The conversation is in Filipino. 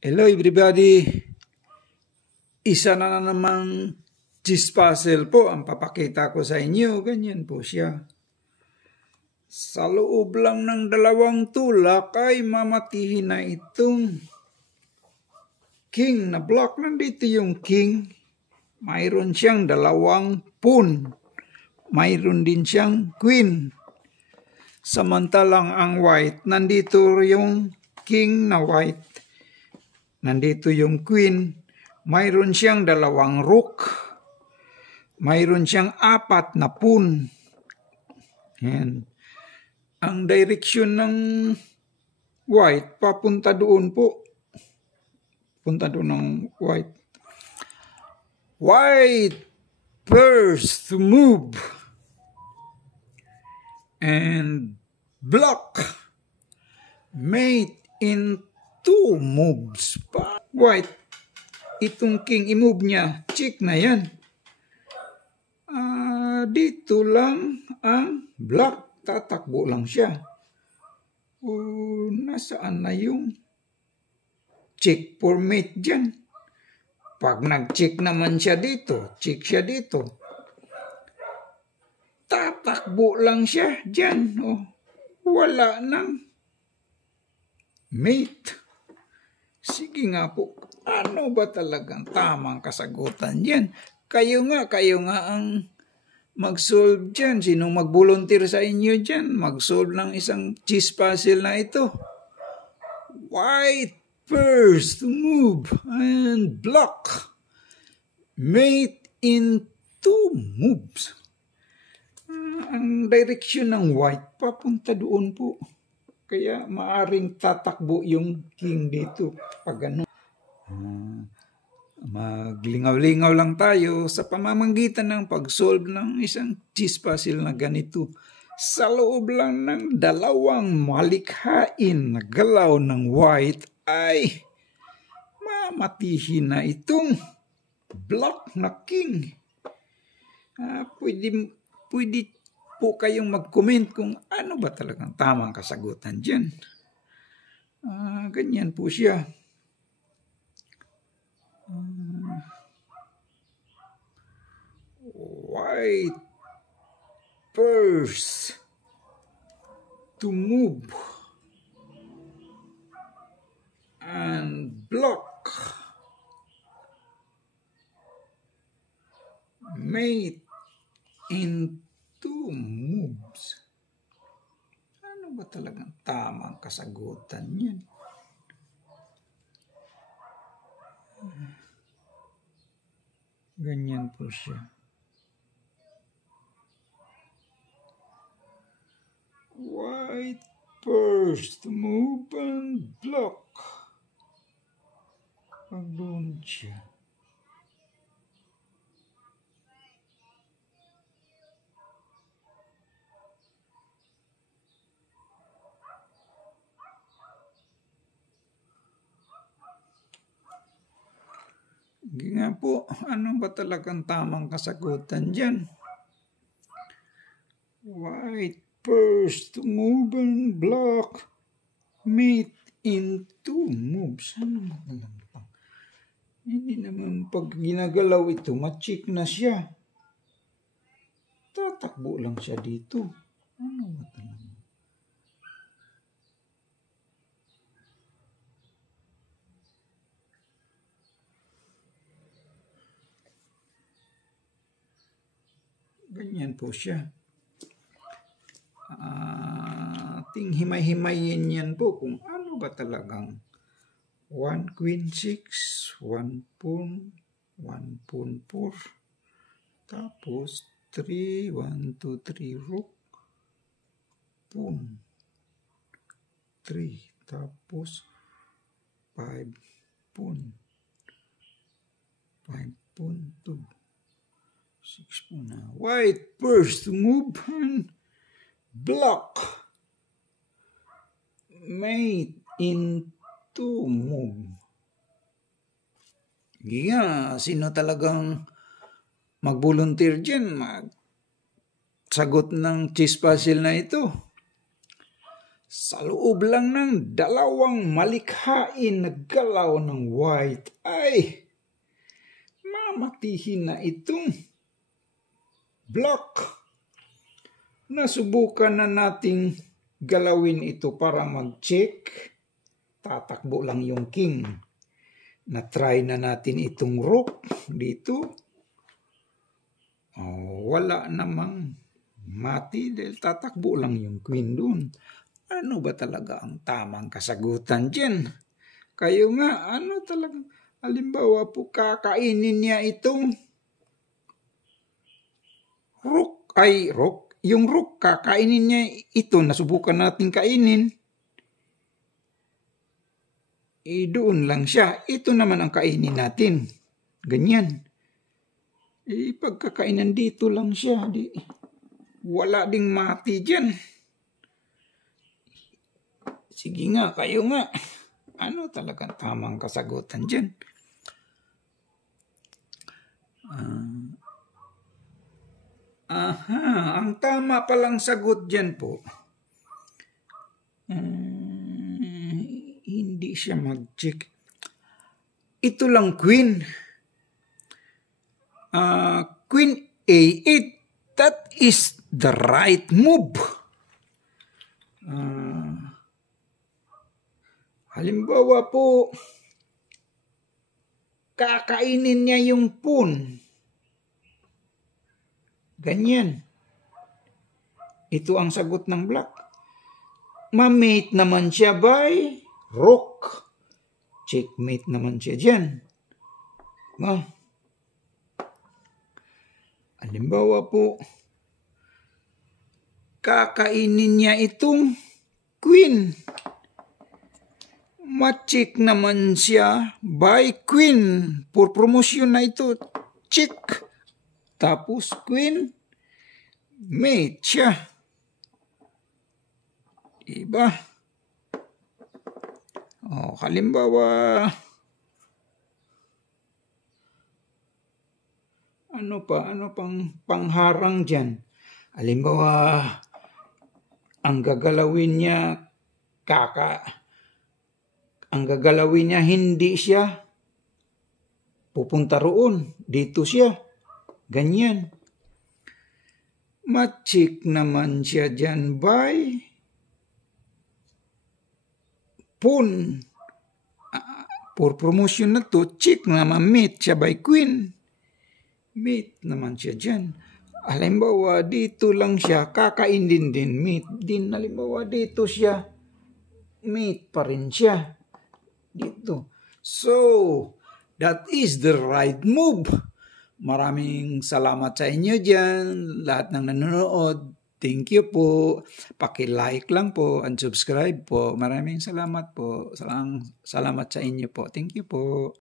Hello everybody, isa na namang cheese puzzle po ang papakita ko sa inyo. Ganyan po siya. Sa loob lang ng 2 tulak ay mamatihin na itong king na block. Nandito yung king. Mayroon siyang 2 pawn. Mayroon din siyang queen. Samantalang ang white, nandito yung king na white. Nandito yung queen, mayroon siyang 2 rook, mayroon siyang 4 na pawn. Yan. Ang direction ng white, papunta doon po. Punta doon ng white. White first to move. And block. Mate in 2 moves pa. White, itong king i-move niya, check na yan. Dito lang ang black, tatakbo lang siya. Nasaan na yung check for mate dyan? Pag nag-check naman siya dito, check siya dito. Tatakbo lang siya dyan. Wala nang mate. Sige nga po, ano ba talagang tamang kasagutan yan? Kayo nga ang mag-solve dyan. Sinong mag-volunteer sa inyo dyan? Mag-solve ng isang cheese puzzle na ito. White first to move and block. Mate in 2 moves. Ang direction ng white, papunta doon po. Kaya maaring tatakbo yung king dito. Pag ano. Maglingaw-lingaw lang tayo sa pamamagitan ng pag-solve ng isang cheese puzzle na ganito. Sa loob lang ng 2 malikhain na galaw ng white ay mamatihin na itong block na king. Pwede po kayong mag-comment kung ano ba talagang tamang kasagutan dyan. Ganyan po siya. White first to move and block. Mate in 2 moves. Ano ba talagang tamang kasagutan yan? Ganyan po siya. White first move and block. Pagdoon siya. Nga po, ano ba talagang tamang kasagutan dyan? White first to move and block. Mate in 2 moves. Ano ba talagang? Hindi naman pag ginagalaw ito, ma-check na siya. Tatakbo lang siya dito. Ano ba talagang? Ganyan po siya. Ating himay-himayin yan po kung ano ba talagang 1 queen 6, 1 pawn, 1 pawn 4, tapos 3, 1, 2, 3 rook, pawn, 3, tapos 5 pawn, 5 pawn 2. 6 po na. White first to move and block. Mate in 2 move. Sino talagang mag-volunteer dyan? Sagot ng cheese puzzle na ito. Sa loob lang ng 2 malikhain na galaw ng white ay mamatihin na itong black. Nasubukan na nating galawin ito para mag-check. Tatakbo lang yung king. Na-try na natin itong rook dito. Wala namang mati dahil tatakbo lang yung queen doon. Ano ba talaga ang tamang kasagutan dyan? Kayo nga, ano talaga? Halimbawa po, kakainin niya itong rook. Yung rook, kakainin niya ito. Nasubukan natin kainin. Doon lang siya. Ito naman ang kainin natin. Ganyan. Pagkakainan dito lang siya. Wala ding mati dyan. Sige nga, kayo nga. Ano talagang tamang kasagutan dyan? Ang tama palang sagot dyan po. Hindi siya mag-check. Ito lang queen. Queen A8. That is the right move. Halimbawa po, kakainin niya yung pawn. Ganyan. Ito ang sagot ng black. Ma-mate naman siya by rook. Checkmate naman siya dyan. Halimbawa po, kakainin niya itong queen. Ma-check naman siya by queen. For promotion na ito, check. Tapos queen, mate siya. Diba? Halimbawa, ano pang pangharang dyan? Halimbawa, ang gagalawin niya, hindi siya pupunta roon. Dito siya. Ganyan. Ma-check naman siya dyan by pawn. For promotion na to, check naman mate siya by queen. Mate naman siya dyan. Halimbawa, dito lang siya, kakainin din mate din. Halimbawa, dito siya, mate pa rin siya. Dito. So, that is the right move. Maraming salamat sa inyo dyan. Lahat ng nanonood. Thank you po. Paki-like lang po and subscribe po. Maraming salamat po. Salamat sa inyo po. Thank you po.